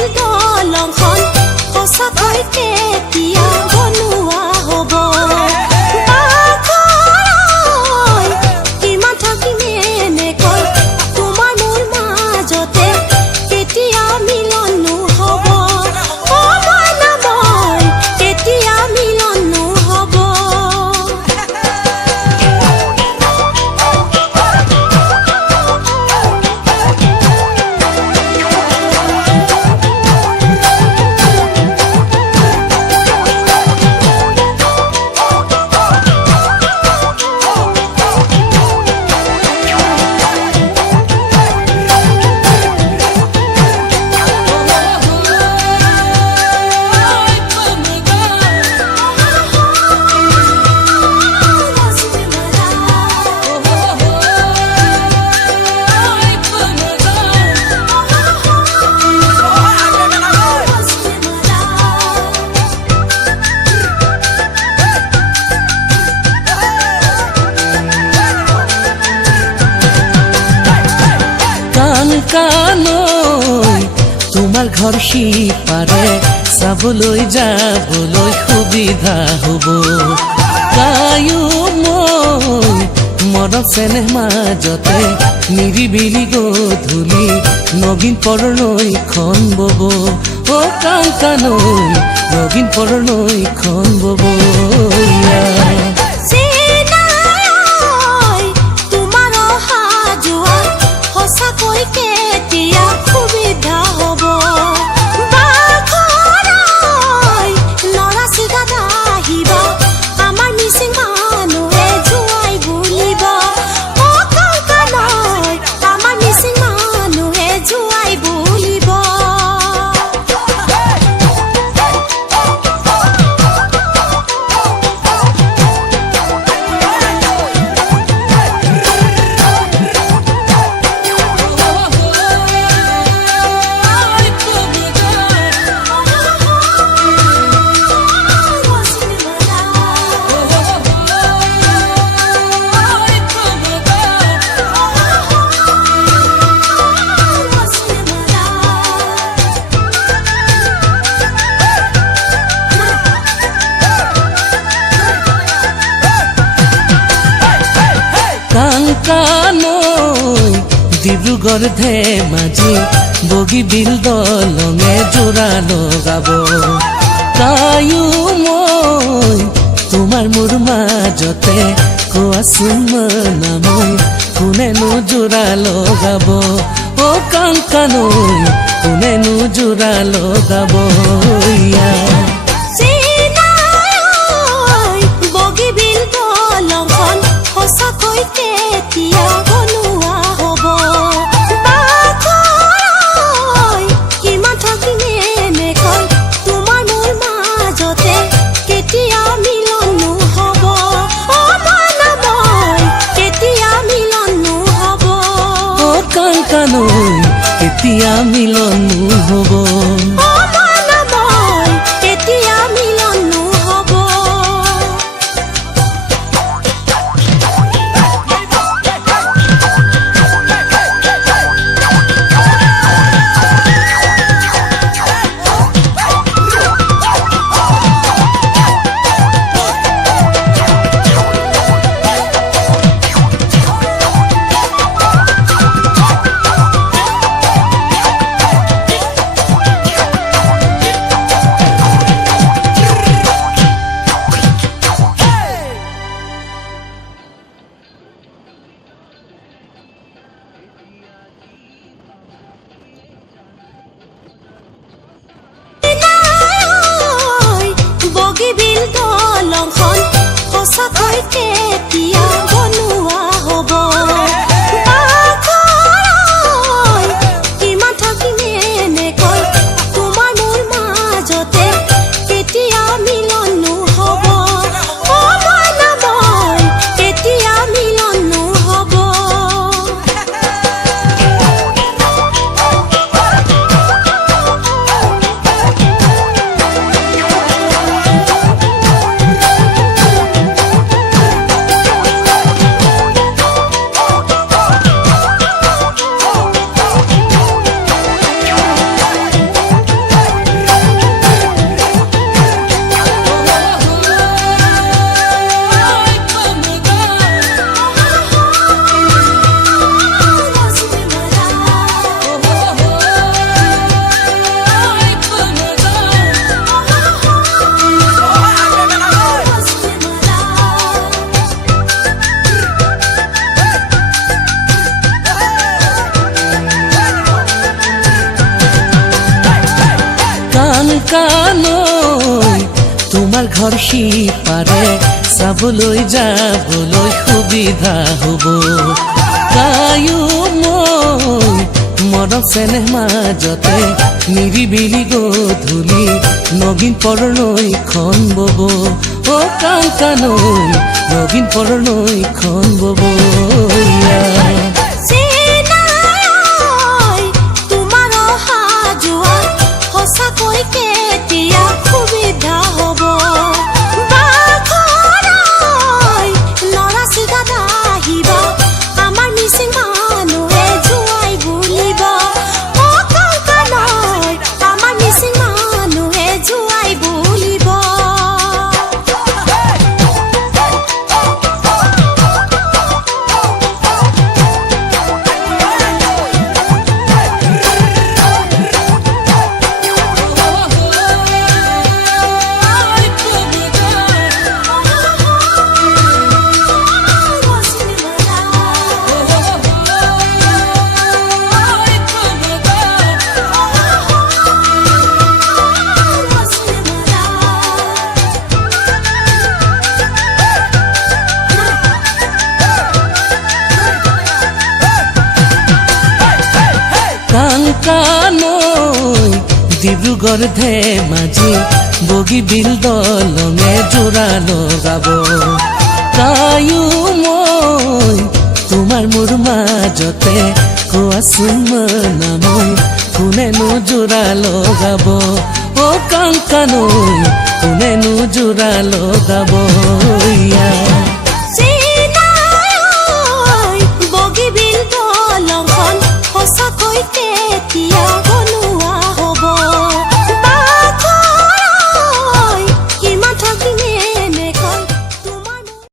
বিল দলংখন সঁচাকৈ কেতিয়া বনোৱা হ'ব কিমান থাকিম এনেকৈ তোমাৰ মোৰ মাজতে কেতিয়া মিলন নহ'ব কেতিয়া মিলন নহ'ব কানৈ তোমাৰ ঘৰ সিপাৰে চাবলৈ যাবলৈ সুবিধা হ'ব গায়ো মই মৰম চেনেহ মাজতে নিৰিবিলি গধূলি নগিন পৰণৈখন বব কানৈ নগিন পৰণৈখন বব কেতিয়া সুবিধা হ'ব ল'ৰা ছোৱালীত আহিব আমাৰ মিচিং মানুহে জোৱাই বুলিব আমাৰ মিচিং মানুহে জোৱাই বুলিব কানৈ ডিব্ৰুগড় ধেমাজি বগীবিল দলঙে যোৰা লগাব গায়ো মই তোমাৰ মোৰ মাজতে কোৱাচোন মই কোনেনো যোৰা লগাব কানৈ কোনেনো যোৰা লগাব বগীবিল দলংখন সঁচাকৈ কেতিয়া বনোৱা হ'ব কিমান থাকিম এনেকৈ তোমাৰ মোৰ মাজতে কেতিয়া মিলন নহ'ব কেতিয়া মিলন নহ'ব কানৈ কেতিয়া মিলন নহ'ব কেতিয়া মিলন নহ'ব বগীবিল দলংখন সঁচাকৈ কেতিয়া বনোৱা হ'ব কিমান থাকিম এনেকৈ তোমাৰ মোৰ মাজতে কেতিয়া মিলন নহ'ব কেতিয়া মিলন নহ'ব কানৈ তোমাৰ ঘৰ সিপাৰে চাবলৈ যাবলৈ সুবিধা হ'ব কায়ো মই মৰম চেনেহ মাজতে নিৰিবিলি গধূলি নগিন পৰণৈখন বব অ কানৈ নগিন পৰণৈখন বব চিনাই তোমাৰ অহা যোৱা সঁচাকৈ কেতিয়া সুবিধা হ'ব বাঘৰাই ল'ৰা ছোৱালীত আহিবা আমাৰ মিচিং মানুহে জোৱাই বুলিব অ কানৈ আমাৰ মিচিং মানুহে জোৱাই বুলিব কানৈ ডিব্ৰুগড় ধেমাজি বগীবিল দলঙে যোৰা লগাব কায়ো মই তোমাৰ মোৰ মাজতে কোৱাচোন মনামৈ কোনেনো যোৰা লগাব অ কানৈ কোনেনো যোৰা লগাব চিনাই বগীবিল দলংখন সঁচাকৈ